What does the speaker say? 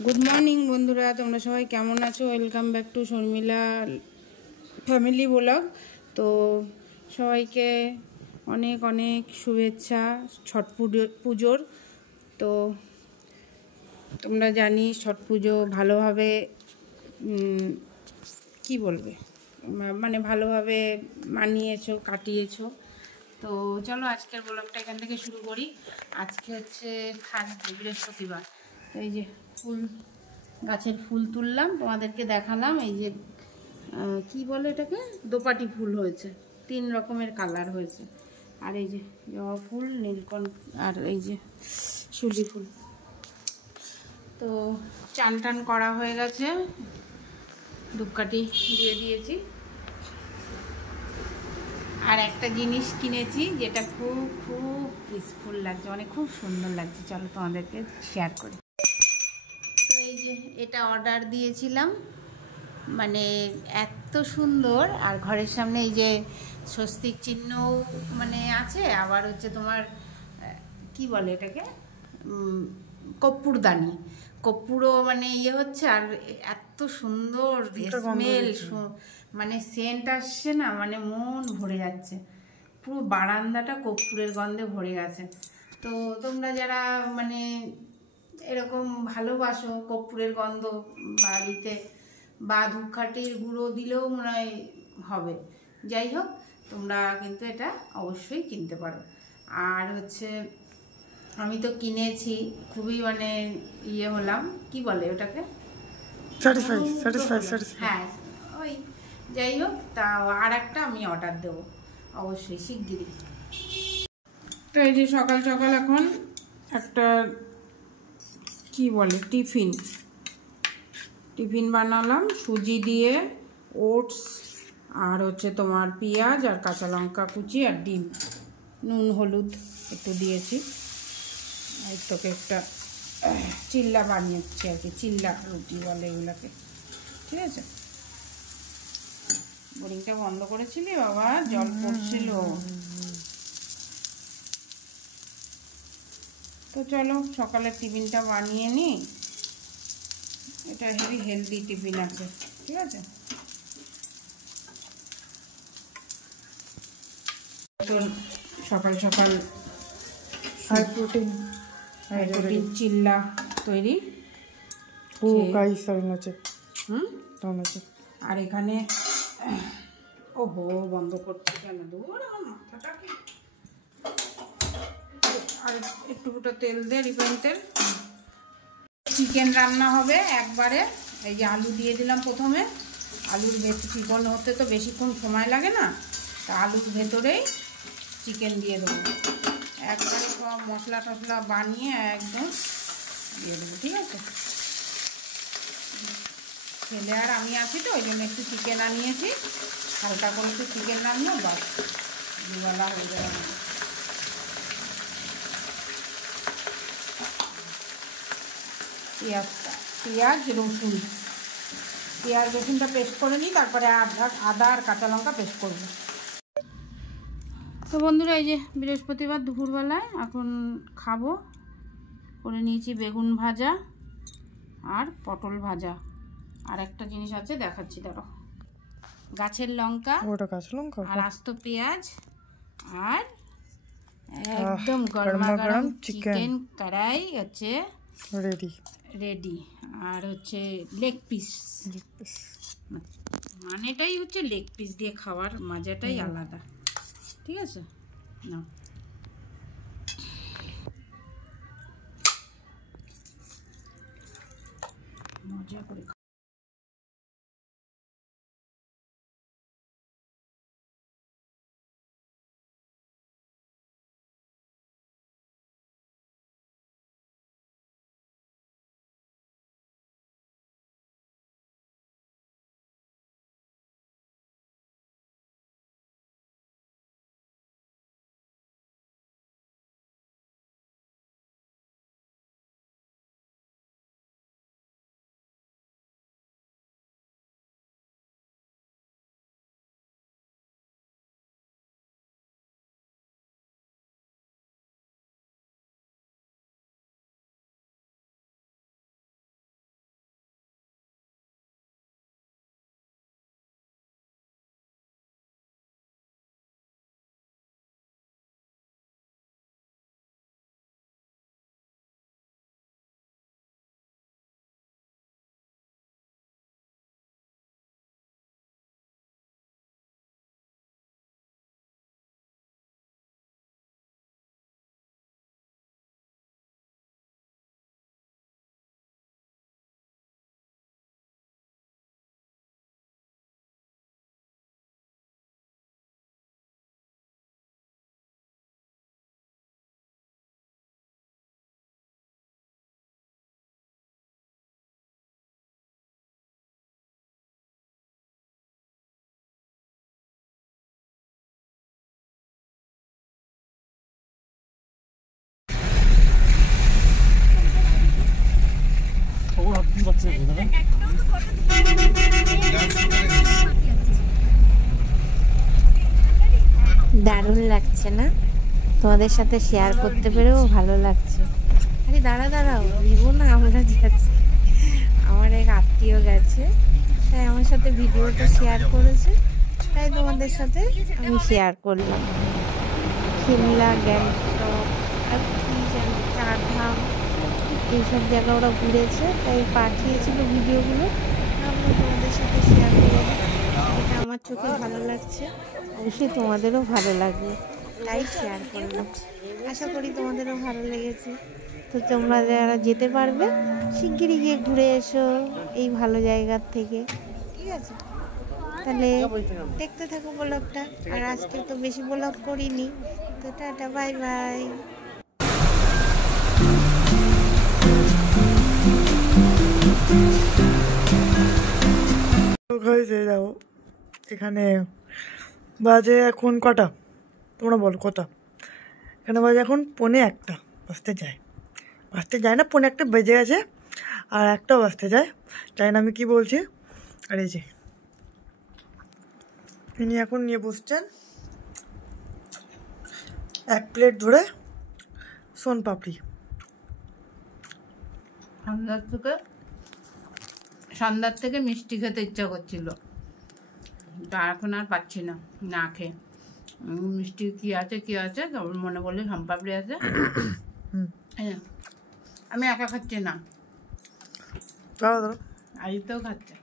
Good morning বন্ধুরা, তোমরা সবাই কেমন আছো? Welcome back to Sharmila family blog. তো সবাইকে অনেক অনেক শুভেচ্ছা ছট পুজোর। তো তোমরা জানি ছট পুজো ভালোভাবে কি বলবে, মানে ভালোভাবে মানিয়েছো, কাটিয়েছো। তো চলো আজকের ব্লগটা এখান থেকে শুরু করি। আজকে হচ্ছে থার্সডে, বৃহস্পতিবার। তো এই যে ফুল গাছের ফুল তুললাম, তোমাদেরকে দেখালাম। এই যে কি বলে এটাকে, দোপাটি ফুল হয়েছে, 3 রকমের কালার হয়েছে। আর এই যে জবা ফুল, নীলকণ্ঠ, আর এই যে শিউলি ফুল। তো চান টান করা হয়ে গেছে, ধূপকাঠি দিয়ে দিয়েছি। আর একটা জিনিস কিনেছি যেটা খুব খুব পিসফুল লাগছে, মানে খুব সুন্দর লাগছে। চলো তোমাদেরকে শেয়ার করি। তো এই যে এটা অর্ডার দিয়েছিলাম, মানে এত সুন্দর। আর ঘরের সামনে এই যে স্বস্তিক চিহ্নও মানে আছে, আবার হচ্ছে তোমার কি বলে এটাকে, কর্পূরদানি, কর্পূরও মানে ইয়ে হচ্ছে। আর এত সুন্দর স্মেল, মানে সেন্ট আসছে না, মানে মন ভরে যাচ্ছে। পুরো বারান্দাটা কর্পূরের গন্ধে ভরে গেছে। তো তোমরা যারা মানে এরকম ভালোবাসো কর্পূরের গন্ধ বাড়িতে, বা ধূপকাঠির গুঁড়ো দিলেও মনে হয় হবে। যাই হোক, তোমরা কিন্তু এটা অবশ্যই কিনতে পারো। আর হচ্ছে আমি তো কিনেছি, খুবই মানে ইয়ে হলাম, কি বলে ওটাকে, হ্যাঁ ওই। যাই হোক, তা আর একটা আমি অর্ডার দেবো অবশ্যই শিগগিরই। তো এই যে সকাল সকাল এখন একটা কি বলে টিফিন বানালাম, সুজি দিয়ে, ওটস, আর হচ্ছে তোমার পেঁয়াজ আর কাঁচা লঙ্কা কুচি আর ডিম, নুন হলুদ একটু দিয়েছি। আর তোকে একটা চিল্লা বানিয়েছি আর কি, চিল্লা রুটি বলে এগুলোকে, ঠিক আছে। বোরিংটা বন্ধ করেছিলি বাবা, জল পড়ছিল। তো চলো সকালের টিফিনটা বানিয়ে নিই। এটা হেভি হেলদি টিফিন আছে, ঠিক আছে। তো সকাল সকাল হাই প্রোটিন চিল্লা তৈরি। আর এখানে ওহো বন্ধ করছি কেন, দূর আমার মাথাটা কি। আর একটুটা তেল দে, রিফাইন তেল। চিকেন রান্না হবে একবারে। এই যে আলু দিয়ে দিলাম প্রথমে। আলুর চিকন হতে তো বেশিক্ষণ সময় লাগে না, তা আলুর ভেতরেই চিকেন দিয়ে দেবো। একবারে সব মশলা টশলা বানিয়ে একদম দিয়ে দেবো, ঠিক আছে। ছেলে আর আমি আছি তো, ওই জন্য একটু চিকেন আনিয়েছি, হালকা করে একটু চিকেন রান্না, বাস দুবেলা হয়ে যাবে। পেঁয়াজ রসুনটা পেস্ট করে নিই, তারপরে আদা আর কাঁচা লঙ্কা পেস্ট করবো। তো বন্ধুরা, এই যে বৃহস্পতিবার দুপুরবেলায় এখন খাবো, করে নিয়েছি বেগুন ভাজা আর পটল ভাজা। আর একটা জিনিস আছে দেখাচ্ছি, দাঁড়াও। গাছের লঙ্কা, আর আস্ত পেঁয়াজ, আর একদম গরমা গরম চিকেন কড়াই হচ্ছে রেডি। আর হচ্ছে লেগ পিস, মানেটাই হচ্ছে লেগ পিস দিয়ে খাওয়ার মজাটাই আলাদা, ঠিক আছে না। মজা করে দারুণ লাগছে না? তোমাদের সাথে শেয়ার করতে পেরেও ভালো লাগছে। আরে দাঁড়াও ভিভো না, আমরা যাচ্ছি। আমার এক আত্মীয় গেছে, তাই আমার সাথে ভিডিওটা শেয়ার করেছে, তাই তোমাদের সাথে আমি শেয়ার করলাম। শিমলা, গ্যাংটক আর কি জানি, চারধাম, এইসব জায়গা ওরা ঘুরেছে, তাই পাঠিয়েছিল ভিডিওগুলো, আমি তোমাদের সাথে শেয়ার করে দিই। এটা আমার চোখে ভালো লাগছে, অবশ্যই তোমাদেরও ভালো লাগবে, তাই শেয়ার করলাম। আশা করি তোমাদেরও ভালো লেগেছে। তো তোমরা যারা যেতে পারবে শিগগিরই গিয়ে ঘুরে এসো এই ভালো জায়গার থেকে, ঠিক আছে? তাহলে দেখতে থাকো ব্লগটা। আর আজকে তো বেশি ব্লগ করিনি, তো টাটা, বাই বাই। যাও, এখানে বাজে এখন কটা? তোমরা বলো কটা? এখানে বাজে এখন 1:45 বাজতে যায় না, 1:45 বেজে গেছে, আর 1টা বাজতে যায়, জানি না আমি কি বলছি। আর এই যে ইনি এখন নিয়ে বসছেন 1 প্লেট ধরে সোনপাপড়ি। সন্ধ্যার থেকে মিষ্টি খেতে ইচ্ছা করছিল, তা এখন আর পাচ্ছি না না খেয়ে। মিষ্টি কি আছে তারপর মনে বললে সোনপাপড়ি আছে। আমি একা খাচ্ছি না, আদিত্যও খাচ্ছে।